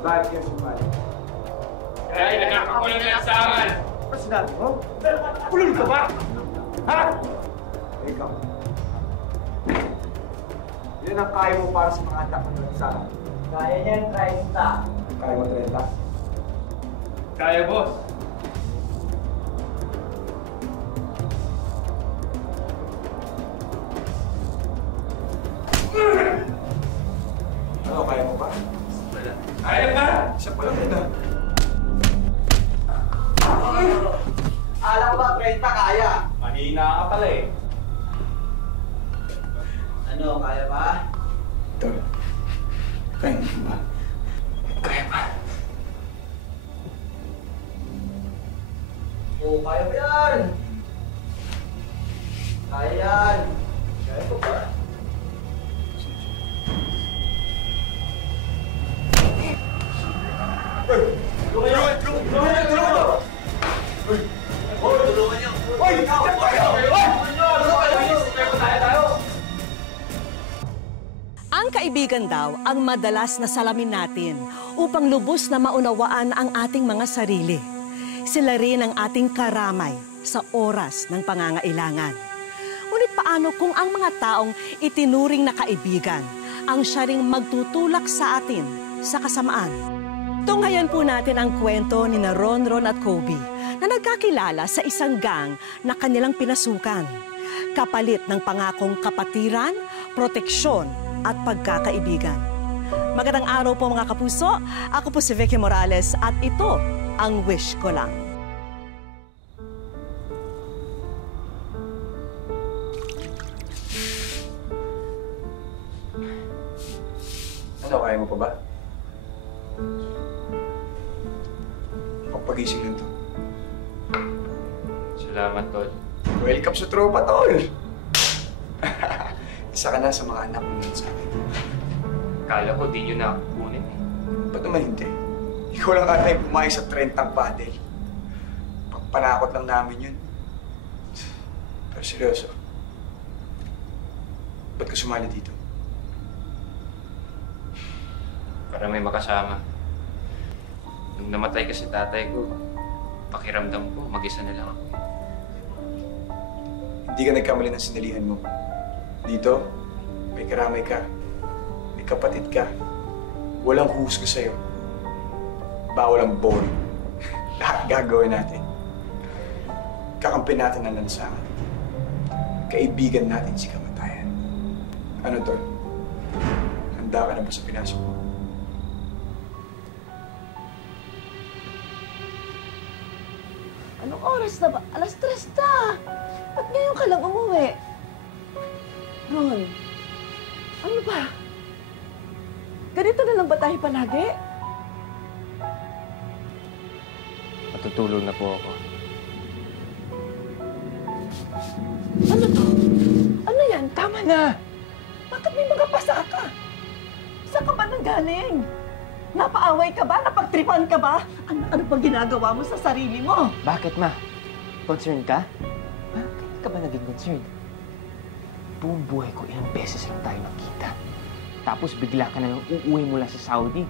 Bakit ka sumali? Dahil nakakakulang na lansangan! Ano sinabi mo? Kulul ka ba? Ha? Ikaw. Yan ang kaya mo para sa mga anak ng lansangan. Kaya niyan, 30. Kaya mo 30? Kaya, boss. Ano, kaya mo ba? Kaya ba? Isa pa lang yun ah. Alam ko ba, 30 kaya? Mahina ka pala eh. Ano, kaya ba? Tol, kaya mo ba? Kaya ba? Oo, kaya ba yan? Kaya yan. Kaya ko ba? Ang kaibigan daw ang madalas na salamin natin upang lubos na maunawaan ang ating mga sarili. Sila rin ang ating karamay sa oras ng pangangailangan. Ngunit paano kung ang mga taong itinuring na kaibigan ang siya ring magtutulak sa atin sa kasamaan? Tunghayan po natin ang kwento ni Ron at Kobe na nagkakilala sa isang gang na kanilang pinasukan. Kapalit ng pangakong kapatiran, proteksyon at pagkakaibigan. Magandang araw po mga kapuso. Ako po si Vicky Morales at ito ang Wish Ko Lang. Ano, kaya mo pa ba? Pagpagising lang to. Salamat, Tol. Welcome sa tropa, Tol! Isa ka na sa mga anak mo nun sa akin. Kala ko di nyo nakakunin eh. Ba't naman hindi? Ikaw lang ata yung pumayag sa 30 paddle. Pagpanakot lang namin yun. Pero seryoso, ba't ka sumali dito? Para may makasama. Nung namatay kasi tatay ko, pakiramdam ko, mag-isa na lang ako. Hindi ka nagkamali ng sinalihan mo. Dito, may karamay ka. May kapatid ka. Walang husgo sa'yo. Bawal ang boring. Lahat gagawin natin. Kakampi natin ang lansangan. Kaibigan natin si kamatayan. Ano, Tol? Handa ka na ba sa pinasok mo? Anong oras na ba? Alas 3 na. Ba't ngayon ka lang umuwi? Ron, ano ba? Ganito na lang ba tayo palagi? Matutulog na po ako. Ano to? Ano yan? Tama na. Bakit may mga pasa ka? Saan ka ba nanggaling? Napaaway ka ba? Napagtripan ka ba? Ano bang ginagawa mo sa sarili mo? Bakit, ma? Concerned ka? Ha? Kailan ka ba naging concerned? Buong buhay ko, ilang beses lang tayo nakita. Tapos bigla ka na lang uuwi mula sa Saudi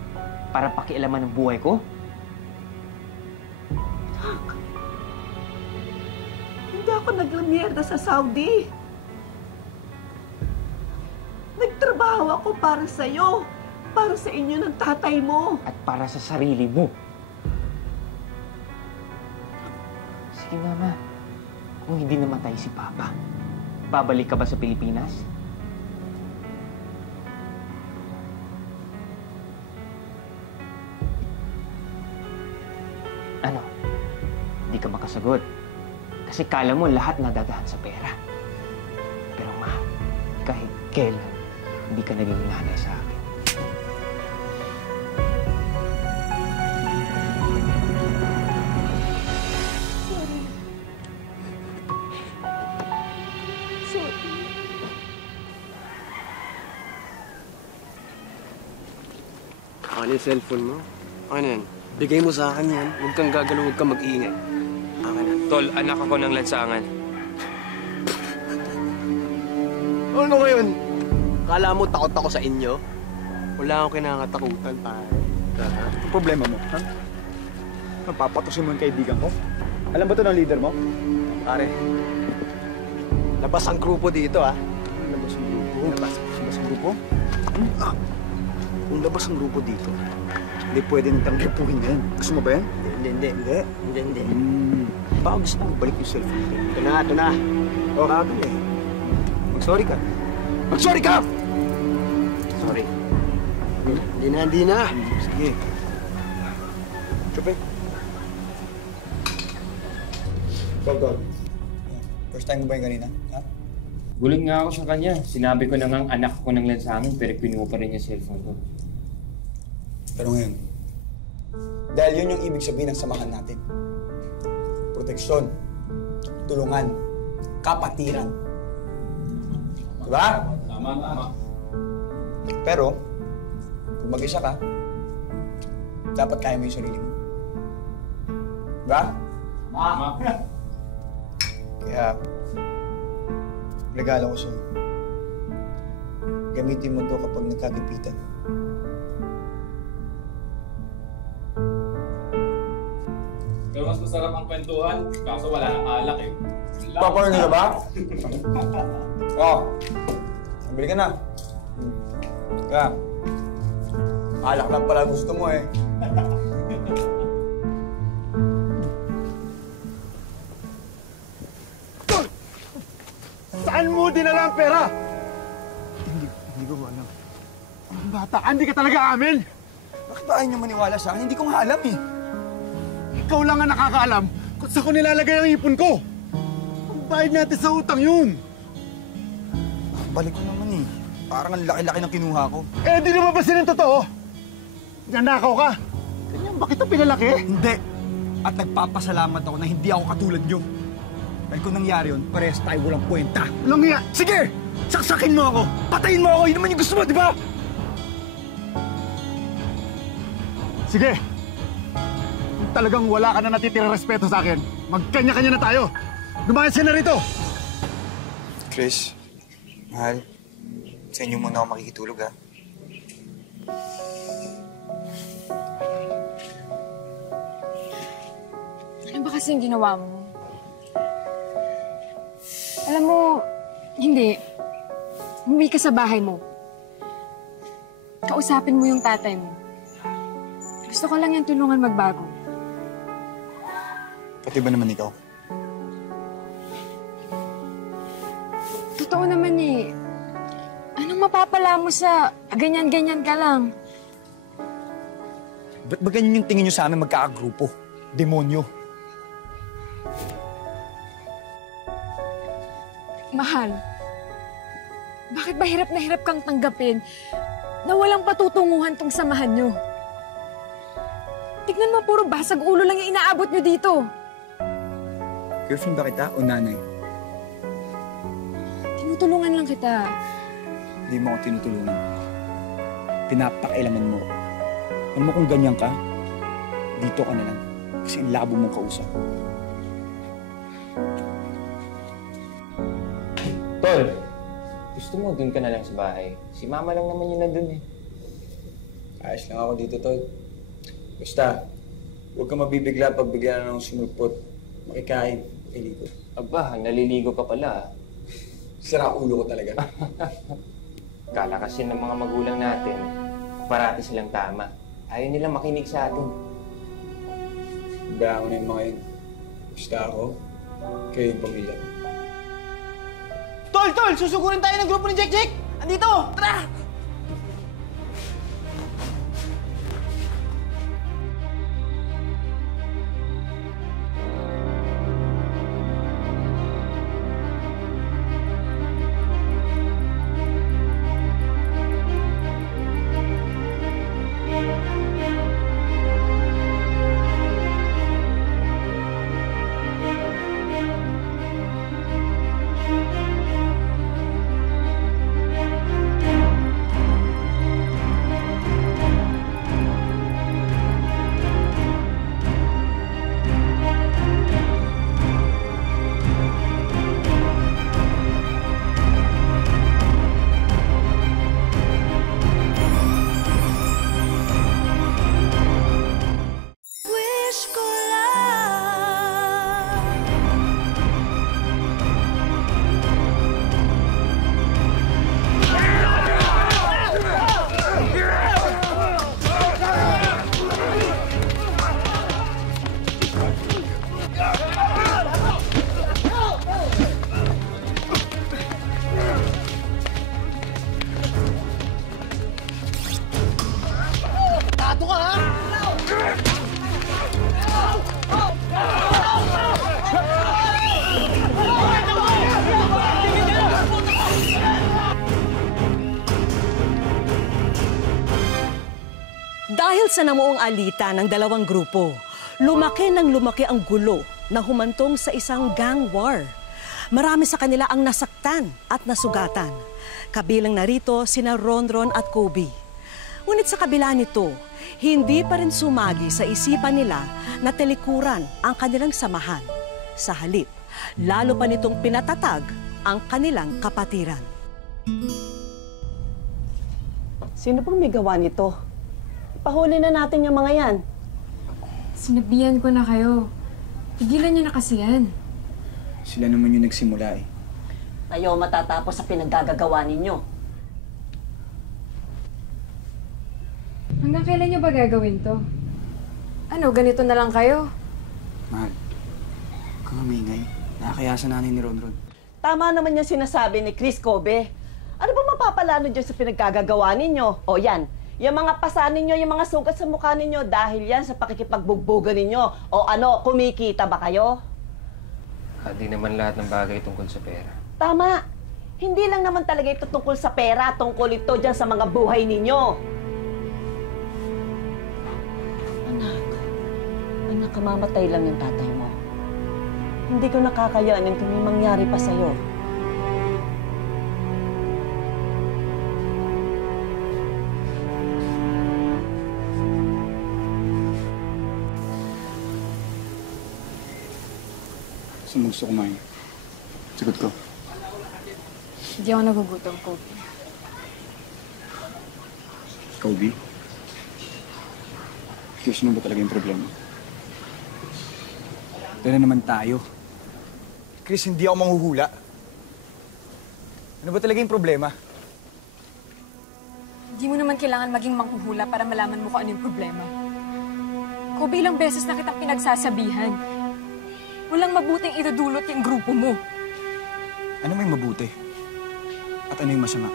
para pakialaman ng buhay ko? Hindi ako naglamierda sa Saudi. Nagtrabaho ako para sa'yo. Para sa inyo ng tatay mo. At para sa sarili mo. Sige na, ma. Kung hindi namatay si Papa, babalik ka ba sa Pilipinas? Ano? Hindi ka makasagot. Kasi kala mo lahat nadadaan sa pera. Pero ma, kahit kailan, hindi ka naging nanay sa akin. Ano yung cellphone mo? Ano yan? Bigay mo sa akin yan. Huwag kang gagalaw, huwag kang mag-iingay. Akin na. Tol, anak ako ng lansangan. Ano ngayon? Kala mo takot ako sa inyo? Wala akong kinakatakutan, pare. kita, ha? Ang problema mo, ha? Napapatusin mo yung kaibigan ko? Alam ba ito ng leader mo? Pare, labas ang grupo dito, ha? Labas ang grupo. Labas ang grupo? Kung labas ang grupo dito, hindi pwede nitang gripuhin yan. Gusto mo ba yan? Hindi. Baka gusto mo balik yung cellphone ko. Ito na. Oh, bago eh. Mag-sorry ka. Mag-sorry ka! Sorry. Hindi na. Sige. Chupi. Go. First time mo ba yung kanina? Ha? Gulat nga ako sa kanya. Sinabi ko na nga anak ko ng lansangan pero pinuha pa rin yung cellphone ko. Pero ngayon, dahil yun yung ibig sabihin ng samahan natin. Proteksyon, tulungan, kapatiran. Diba? Tama. Pero, kung mag-isa ka, dapat kaya mo yung sarili mo. Diba? Tama. Kaya, regalo ko sa'yo. Gamitin mo to kapag nagkagipitan. Pero mas masarap ang kwentuhan, kaso wala nang alak eh. Popcorn nila ba? Oh, nabili ka na. Kaya, alak lang pala gusto mo eh. Saan mo dinala ang pera? Hindi ko alam. Ang bata, hindi ka talaga amin! Bakit ba ayaw niyo maniwala sa akin? Hindi ko nga alam eh. Ikaw lang ang nakakaalam kung saan ko nilalagay ang ipon ko. Ang bayad natin sa utang yun. Balik ko naman eh. Parang ang laki-laki ng kinuha ko. Eh, di naman ba silang totoo? Nanakaw ka. Ganyan ba kita pinalaki? Hindi. At nagpapasalamat ako na hindi ako katulad niyo. Dahil kung nangyari yun, parehas tayo walang kwenta. Walang iya. Sige! Saksakin mo ako! Patayin mo ako! Yun naman yung gusto mo, di ba? Sige. Kung talagang wala ka na natitirang respeto sa akin, magkanya-kanya na tayo. Lumayas ka na rito. Chris, mahal, sa inyo muna ako makikitulog, ha? Ano ba kasing ginawa mo? Alam mo, hindi. Umuwi ka sa bahay mo. Kausapin mo yung tatay mo. Gusto ko lang yung tulungan magbago. Pati ba naman ikaw? Totoo naman eh. Anong mapapala mo sa ganyan-ganyan ka lang? Ba't ba ganyan yung tingin nyo sa amin magkakagrupo? Demonyo. Mahal, bakit ba hirap na hirap kang tanggapin na walang patutunguhan tong samahan nyo? Tignan mo, puro basag ulo lang yung inaabot nyo dito. Girlfriend ba kita o nanay? Tinutulungan lang kita. Hindi mo ako tinutulungan. Pinapakailaman mo. Alam mo kung ganyan ka, dito ka na lang. Kasi ang labo mong kausap. Tol, gusto mo dun ka na lang sa bahay. Si mama lang naman yun nandun eh. Ayos lang ako dito, Tol. Basta, huwag ka mabibigla pag bigla na ng sumulpot. Makikain, iligo. Aba, naliligo ka pala. Sira ulo ko talaga. Kala kasi ng mga magulang natin, parati silang tama. Ayaw nilang makinig sa atin. Iba ako na yung mga yun. Basta ako, kayo yung pamilya ko. Tol! Susugurin tayo ng grupo ni Jack! Andito! Tara! Dahil sa namuong alitan ng dalawang grupo, lumaki ang gulo na humantong sa isang gang war. Marami sa kanila ang nasaktan at nasugatan. Kabilang narito sina Ronron at Kobe. Ngunit sa kabila nito, hindi pa rin sumagi sa isipan nila na telikuran ang kanilang samahan. Sa halip, lalo pa nitong pinatatag ang kanilang kapatiran. Sino pong may gawa nito? Pahuli na natin yung mga yan. Sinabihan ko na kayo. Tigilan niyo na kasi yan. Sila naman yung nagsimula eh. Ayaw matatapos sa pinaggagawa ninyo. Hanggang kailan niyo ba gagawin to? Ano, ganito na lang kayo? Mahal, huwag kang umingay. Nakakaya sa nanay ni Ronron. Tama naman yung sinasabi ni Chris Kobe. Ano ba mapapalano dyan sa pinaggagawa ninyo? O yan, yung mga pasa ninyo, yung mga sugat sa mukha ninyo, dahil yan sa pakikipagbugbugan ninyo. O ano, kumikita ba kayo? Di naman lahat ng bagay tungkol sa pera. Tama. Hindi lang naman talaga ito tungkol sa pera, tungkol ito dyan sa mga buhay ninyo. Anak, kamamatay lang yung tatay mo. Hindi ko nakakayanin kung may mangyari pa sa'yo. Saan mo gusto kumain? Sagot ko. Hindi ako nagugutom, Kobe. Kobe? Chris, ano ba talaga yung problema? Pero naman tayo. Chris, hindi ako manghuhula. Ano ba talaga yung problema? Hindi mo naman kailangan maging manghuhula para malaman mo kung ano yung problema. Kobe, ilang beses na kitang pinagsasabihan. Walang mabuting idudulot yung grupo mo. Ano may mabuti? At ano yung masama?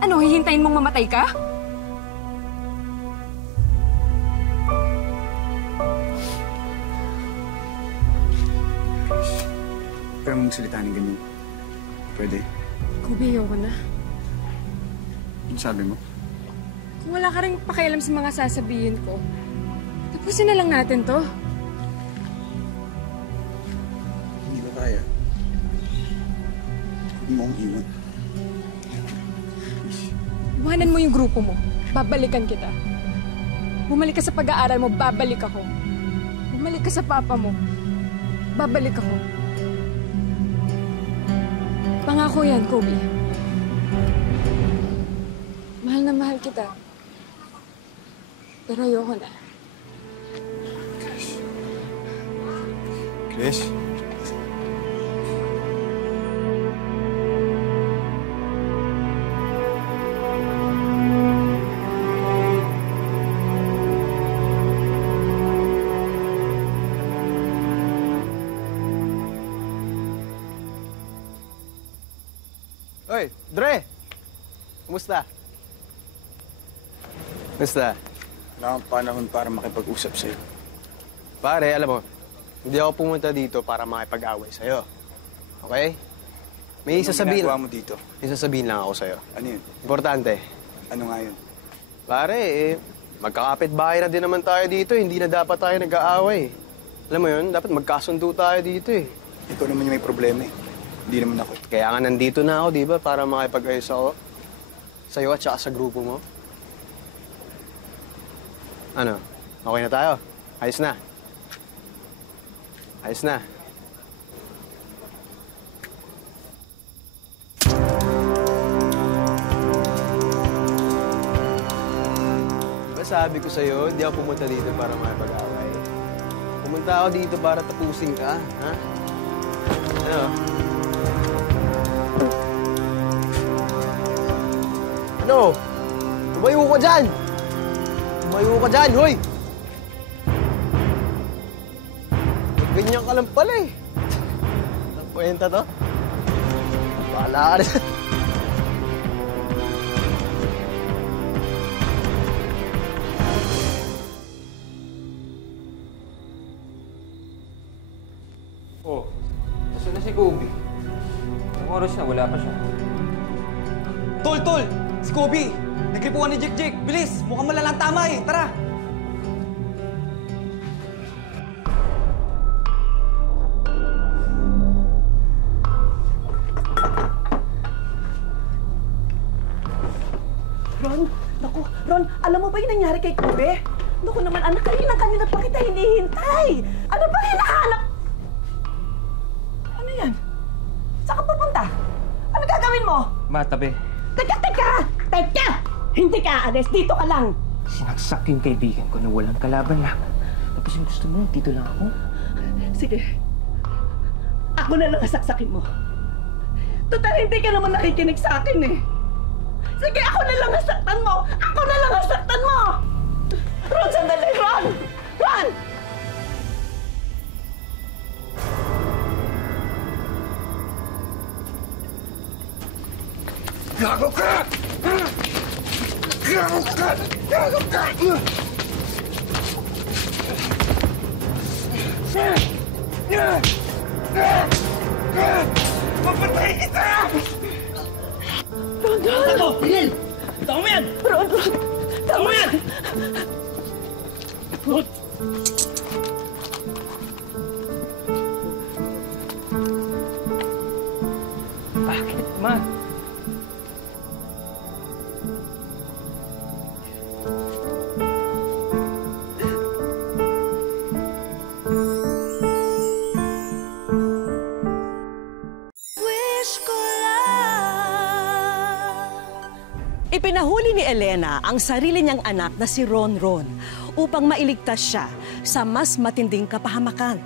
Ano, hihintayin mong mamatay ka? Pero mong salita ng ganyan. Pwede. Kobe, ayoko na. Ano sabi mo? Kung wala ka rin pakialam sa mga sasabihin ko, tapusin na lang natin to. Hindi ko kaya. Huwag mo akong iwan. Iwanan mo yung grupo mo. Babalikan kita. Bumalik ka sa pag-aaral mo, babalik ako. Bumalik ka sa papa mo, babalik ako. Pangako yan, Kobe. Mahal na mahal kita. Pero ayoko na. Chris? Hoy, Dre! Kumusta? Kumusta? Wala akong panahon para makipag-usap sa'yo. Pare, alam mo, hindi ako pumunta dito para makipag-away sa'yo. Okay? May sasabihin. Ano ginagawa mo dito? May sasabihin lang ako sa'yo. Ano yun? Importante. Ano nga yun? Pare, magkakapit-bahay na din naman tayo dito. Hindi na dapat tayo nag-aaway. Alam mo yun, dapat magkasundo tayo dito eh. Ikaw naman yung may problema eh. Hindi naman ako. Kaya nga nandito na ako, di ba? Para makipag-ayos ako sa'yo at saka sa grupo mo. Ano? Okay na tayo? Ayos na? Ayos na? Diba sabi ko sa'yo, hindi ako pumunta dito para makipag-away. Pumunta ako dito para tapusin ka, ha? Ano? Ano? Tumayo ka dyan! Tumayo ka dyan, hoy! Ganyan ka lang pala eh. Ang kwenta to? Bahala ka rin. Oh, nasaan na si Kobe? Anong oras na? Wala pa siya. Tol! Si Kobe! Nagripuan ni Jake! Bilis! Mukhang malalang tama eh! Tara! Ron, alam mo ba yung nangyari kay Kobe? Naku naman, anak, kanina pa kita hinihintay. Ano ba hinahanap? Ano yan? Saan ka pupunta? Ano gagawin mo? Ma, tabi. Teka! Hindi ka aalis, dito ka lang. Sinaksak yung kaibigan ko na walang kalaban lang. Tapos yung gusto mo, dito lang ako. Sige, ako na lang asaksakin mo. Total, hindi ka naman nakikinig sa akin eh. Sige, ako na lang asaktan mo! Ako na lang asaktan mo! Ron, sandali! Ron! Ron! Gago ka! Gago ka! Gago ka! Papatay kita! Ron! Ako! Pinil! Tama mo yan! Ron! Tama mo yan! Ron! Bakit, Ma? Ipinahuli ni Elena ang sarili niyang anak na si Ronron upang mailigtas siya sa mas matinding kapahamakan.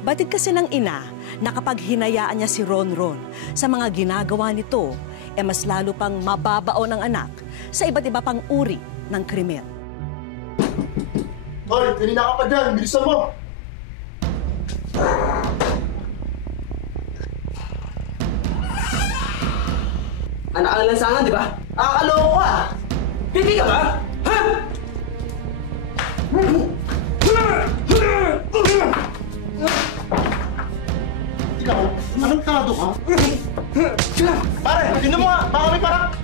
Batid kasi ng ina na kapag hinayaan niya si Ronron sa mga ginagawa nito, mas lalo pang mababaon ang anak sa iba't iba pang uri ng krimen. Tol, kanina ka pa dyan. Bilisan mo! Anak ka lang sana, di ba? Akakaloko ka! Hindi ka ba? Ha? Ikaw, anong ka? Pare, tinan mo nga! Baka may parak!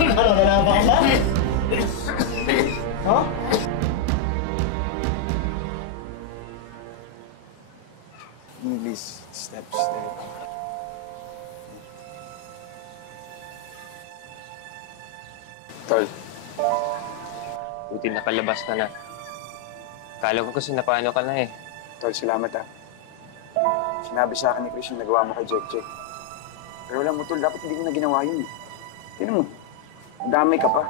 Ano, nalaban ka ba? Ha? Please, step. Tol, buti nakalabas ka na. Kala ko kasi napaano ka na eh. Tol, salamat ah. Sinabi sa akin ni Chris yung nagawa mo kay Jake. Pero alam mo, Tol, dapat hindi ko na ginawa yun eh. Tignan mo, damay ka pa.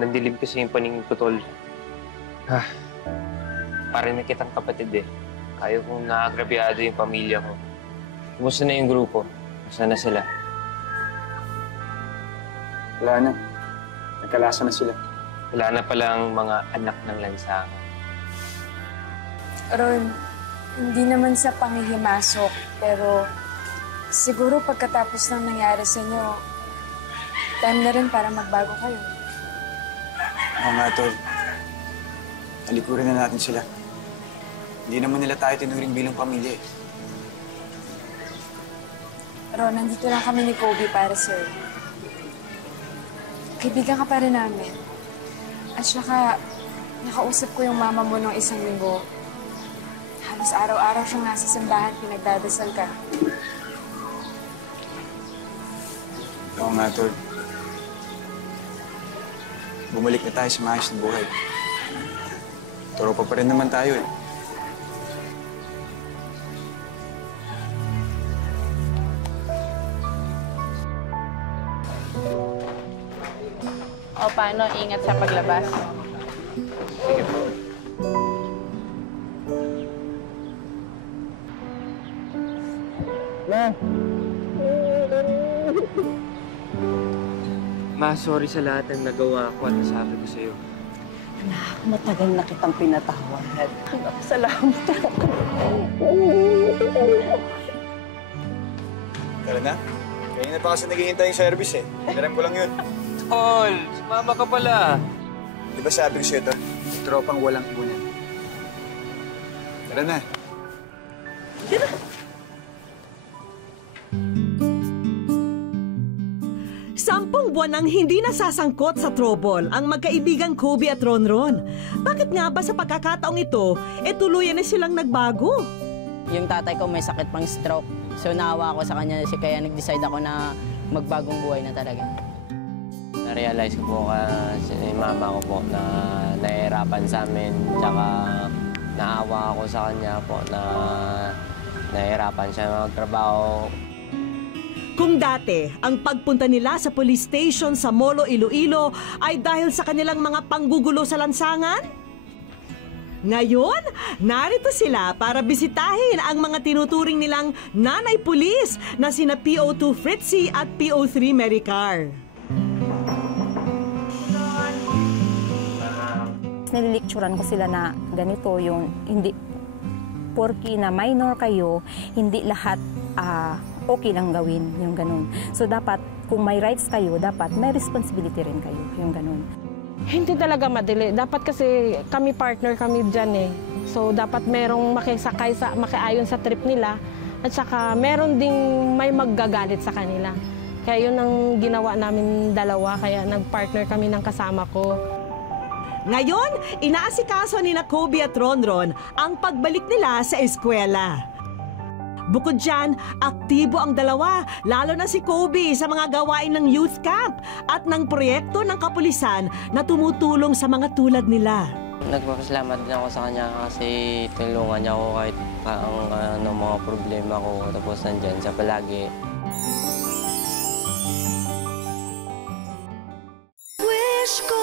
Nandilim kasi yung paningin ko, Tol. Parinig kitang kapatid eh. Ayaw kong naagrabyado yung pamilya ko. Kumusta na yung grupo? Kumusta na sila? Wala na. Nagkalasa na sila. Wala na palang mga anak ng lansangan. Ron, hindi naman sa panghihimasok, pero siguro pagkatapos ng nangyari sa inyo, time na rin para magbago kayo. Oo nga, Tol. Talikurin na natin sila. Hindi naman nila tayo tinuring bilang pamilya eh. Ron, nandito lang kami ni Kobe para sa'yo. Kaibigan ka pa rin namin. At saka, nakausap ko yung mama mo nung isang linggo. Halos araw-araw siyang nasa simbahan, pinagdadasal ka. Oo nga, Tol. Bumalik na tayo sa maayos na buhay. Tropa pa rin naman tayo eh. O paano, ingat sa paglabas. Sige po. Ma, sorry sa lahat ng nagawa ko at nasabi ko sa'yo. Anak, matagal na kitang pinatawad. Salamat ako. Tara na. Kanina pa kasi naghihintay yung service eh. Alam ko lang yun. Tol, sumama ka pala. Di ba sabi ko sa'yo, Tol? Tropang walang ibunan. Tara na. 10 buwan nang hindi nasasangkot sa trouble ang magkaibigang Kobe at Ronron. Bakit nga ba sa pagkakataong ito, tuluyan na silang nagbago? Yung tatay ko may sakit pang stroke. So naawa ako sa kanya kaya nag-decide ako na magbagong buhay na talaga. Na-realize ko po kasi yung mama ko po na nahihirapan sa amin. Tsaka naawa ako sa kanya po na nahihirapan siya magtrabaho. Kung dati, ang pagpunta nila sa police station sa Molo, Iloilo ay dahil sa kanilang mga panggugulo sa lansangan, ngayon, narito sila para bisitahin ang mga tinuturing nilang nanay pulis na sina PO2 Fritzy at PO3 Mericar. Nililikturan ko sila na ganito yung hindi porki na minor kayo, hindi lahat okay lang gawin yung ganun. So dapat kung may rights kayo, dapat may responsibility rin kayo yung ganun. Hindi talaga madali. Dapat kasi kami partner kami dyan eh. So dapat merong makisakay sa makiayon sa trip nila at saka meron ding may maggagalit sa kanila. Kaya yun ang ginawa namin dalawa, kaya nagpartner kami ng kasama ko. Ngayon, inaasikaso ni Kobe at Ronron ang pagbalik nila sa eskwela. Bukod dyan, aktibo ang dalawa, lalo na si Kobe sa mga gawain ng youth camp at ng proyekto ng kapulisan na tumutulong sa mga tulad nila. Nagpapasalamat din ako sa kanya kasi tulungan niya ako kahit ang mga problema ko, tapos nandyan siya palagi. Wish ko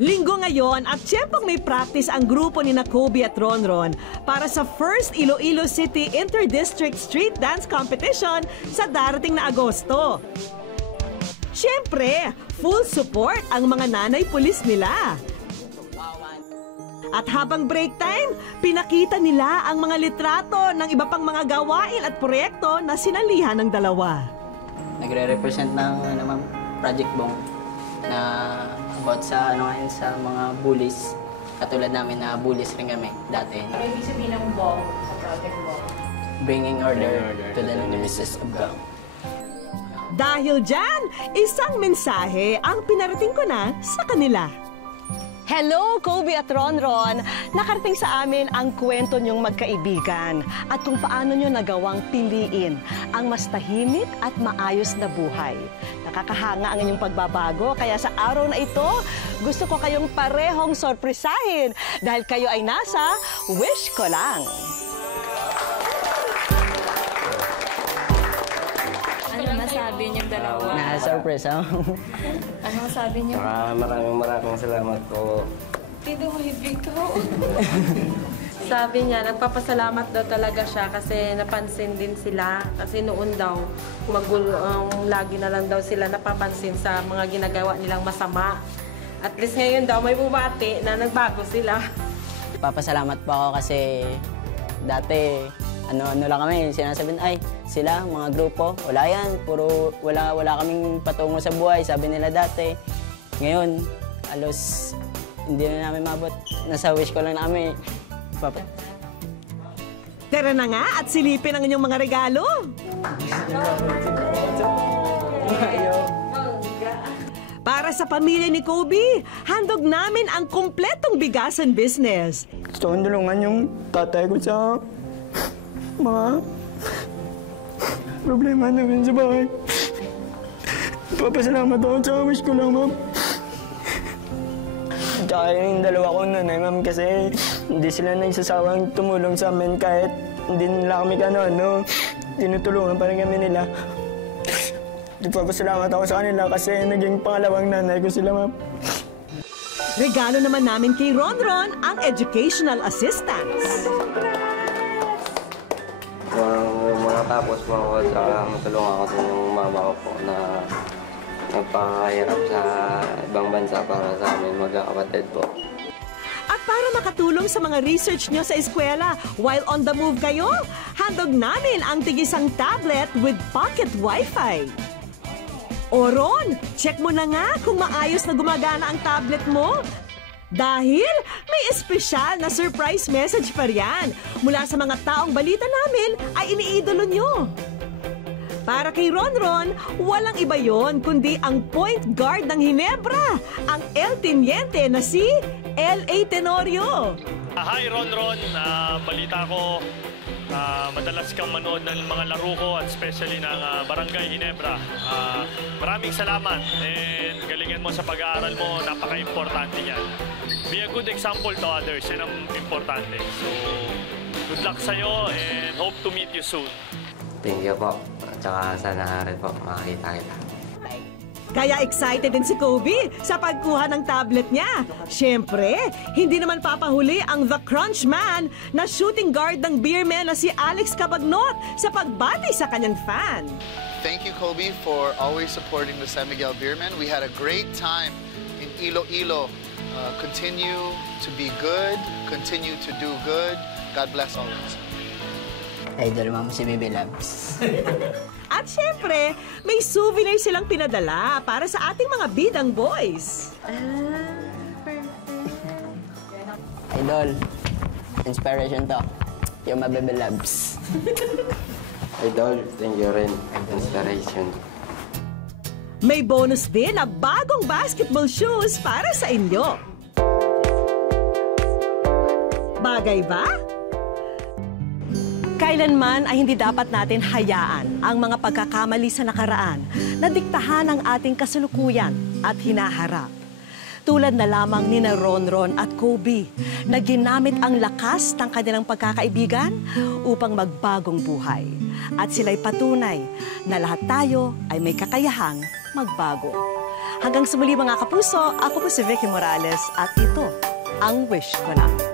Linggo ngayon at siyempre may practice ang grupo ni Kobe at Ronron para sa first Iloilo City Inter-District Street Dance Competition sa darating na Agosto. Siyempre, full support ang mga nanay pulis nila. At habang break time, pinakita nila ang mga litrato ng iba pang mga gawain at proyekto na sinalihan ng dalawa. Nagre-represent ng Project Bong na about sa sa mga bullies. Katulad namin na bullies rin kami dati. Ano ibig sabihin ng Bong sa Project Bong? Bringing order to the nemesis of God. Dahil dyan, isang mensahe ang pinarating ko na sa kanila. Hello, Kobe at Ronron! Nakarating sa amin ang kwento niyong magkaibigan at kung paano niyo nagawang piliin ang mas tahimik at maayos na buhay. Nakakahanga ang inyong pagbabago, kaya sa araw na ito, gusto ko kayong parehong sorpresahin dahil kayo ay nasa Wish Ko Lang. Ano masabi niyong dalawa? Na-surprise, ha? Ano masabi niyo? Maraming salamat po. Tito, mahibig ko. Sabi niya, nagpapasalamat daw talaga siya kasi napansin din sila. Kasi noon daw, lagi na lang daw sila napapansin sa mga ginagawa nilang masama. At least ngayon daw, may bumati na nagbago sila. Papasalamat po ako kasi dati, ano lang kami, sinasabihin, ay, sila, mga grupo, wala yan, wala kaming patungo sa buhay, sabi nila dati. Ngayon, alos, hindi na namin mabot. Nasa wish ko lang namin. Tara na nga at silipin ang inyong mga regalo. Para sa pamilya ni Kobe, handog namin ang kumpletong bigasan business. Gusto kong tulungan yung tatay ko sa mga problema namin sa bahay. Papasalamat ako sa wish ko lang, ma'am. Tsaka yung dalawa kong nanay, ma'am, kasi hindi sila nagsasawang tumulong sa amin kahit hindi nila kami tinutulungan pa rin kami nila. Nagpapasalamat ako sa kanila kasi naging pangalawang nanay ko sila, ma'am. Regalo naman namin kay Ronron ang educational assistance. Makatapos po ako sa matulungan ako sa mama ko po na nagpahirap sa ibang bansa para sa amin magkakapatid po. At para makatulong sa mga research nyo sa eskwela while on the move kayo, handog namin ang tigisang tablet with pocket wifi. O Ron, check mo na nga kung maayos na gumagana ang tablet mo. Dahil may espesyal na surprise message pa riyan mula sa mga taong balita namin ay iniidolo nyo. Para kay Ronron, walang iba yon kundi ang point guard ng Ginebra, ang El Teniente na si L.A. Tenorio. Hi Ronron, balita ko madalas kang manood ng mga laro ko at especially ng Barangay Ginebra. Maraming salamat and galingan mo sa pag-aaral mo, napaka-importante yan. Be a good example to others, yan ang importante. So, good luck sa'yo and hope to meet you soon. Thank you po. Tsaka sana rin po makakita kita. Kaya excited din si Kobe sa pagkuha ng tablet niya. Siyempre, hindi naman papahuli ang The Crunch Man na shooting guard ng Beerman na si Alex Cabagnot sa pagbati sa kanyang fan. Thank you, Kobe, for always supporting the San Miguel Beerman. We had a great time in Iloilo. Continue to be good, continue to do good. God bless always. Idol mo si Baby Labs. At syempre, may souvenir silang pinadala para sa ating mga bidang boys. Idol, inspiration to. Yung mga Baby Labs. Idol, thank you rin. Inspiration. May bonus din na bagong basketball shoes para sa inyo. Bagay ba? Kailanman ay hindi dapat natin hayaan ang mga pagkakamali sa nakaraan na diktahan ang ating kasalukuyan at hinaharap. Tulad na lamang ni Ronron at Kobe na ginamit ang lakas ng kanilang pagkakaibigan upang magbagong buhay. At sila'y patunay na lahat tayo ay may kakayahang magbago. Hanggang sa muli mga kapuso, ako po si Vicky Morales at ito ang Wish Ko Lang.